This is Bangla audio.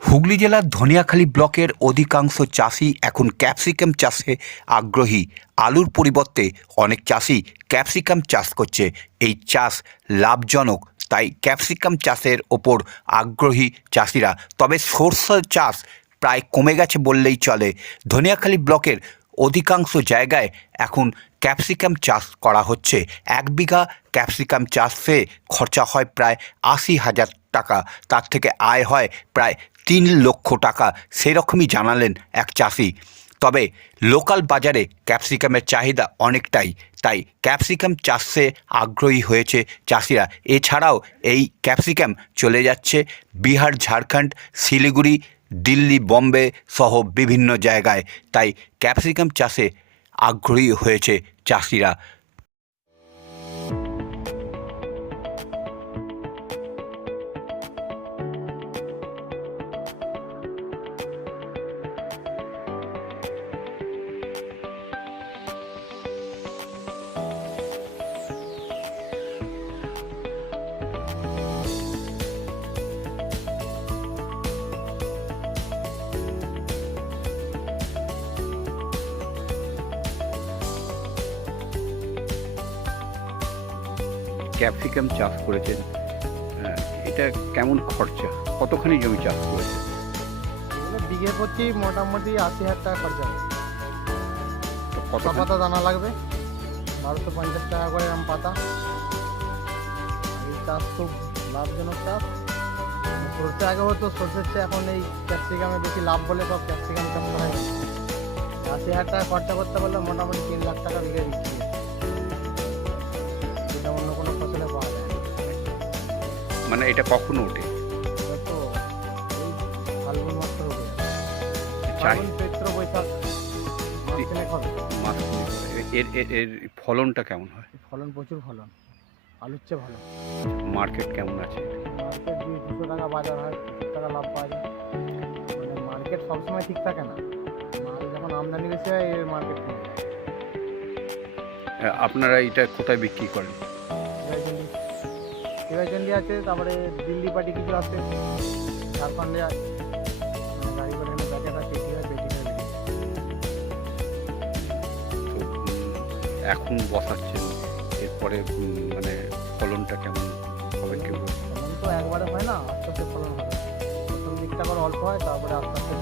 হুগলি জেলার ধনিয়াখালী ব্লকের অধিকাংশ চাষি এখন ক্যাপসিকাম চাষে আগ্রহী। আলুর পরিবর্তে অনেক চাষি ক্যাপসিকাম চাষ করছে। এই চাষ লাভজনক, তাই ক্যাপসিকাম চাষের ওপর আগ্রহী চাষিরা। তবে সর্ষে চাষ প্রায় কমে গেছে বললেই চলে। ধনিয়াখালী ব্লকের অধিকাংশ জায়গায় এখন ক্যাপসিকাম চাষ করা হচ্ছে। এক বিঘা ক্যাপসিকাম চাষে খরচা হয় প্রায় আশি হাজার টাকা। তার থেকে আয় হয় প্রায় তিন লক্ষ টাকা সেরকমই জানালেন এক চাষি। তবে লোকাল বাজারে ক্যাপসিকামের চাহিদা অনেকটাই, তাই ক্যাপসিকাম চাষে আগ্রহী হয়েছে চাষিরা। এছাড়াও এই ক্যাপসিকাম চলে যাচ্ছে বিহার, ঝাড়খণ্ড, শিলিগুড়ি, দিল্লি, বম্বে সহ বিভিন্ন জায়গায়। তাই ক্যাপসিকাম চাষে আগ্রহী হয়েছে চাষিরা। ক্যাপসিকাম চাষ করেছেন এটা কেমন খরচা? কতখানি জমি চাষ করেছেন? বিঘে প্রতি মোটামুটি আশি হাজার টাকা খরচা তো কত পাতা দানা লাগবে বারোশো পঞ্চাশ টাকা করে এরকম পাতা। এই চাষ খুব লাভজনক চাষ। সরষে আগে হতো সরষের চেয়ে এখন এই ক্যাপসিকামে বেশি লাভ বলে সব ক্যাপসিকাম চাষ করা আশি হাজার টাকা খরচা করতে পারলে মোটামুটি তিন লাখ টাকা বিঘে বিক্রি মাস তিনেক হবে। মাস এর এর এর ফলনটা কেমন হয়? ফলন প্রচুর ফলন। আলুর চেয়ে ভালো। মার্কেট কেমন আছে? মার্কেট দুশো টাকা বাজার হয় টাকা লাভ পাওয়া যায়। মানে মার্কেট সবসময় ঠিক থাকে না। মাল যখন আমদানি বেশি হয় এর মার্কেট আপনারা এটা কোথায় বিক্রি করেন? সিরাজগঞ্জি আছে তারপরে দিল্লি পার্টি কিছু আছে ঝাড়খণ্ডে আছে। গাড়ি করে প্যাকেট এখন বসাচ্ছেন এরপরে মানে ফলনটা কেমন হবে কেউ ফলন তো একবারে হয় না আস্তে আস্তে ফলন হবে। প্রথম দিকটা করে অল্প হয় তারপরে আস্তে আস্তে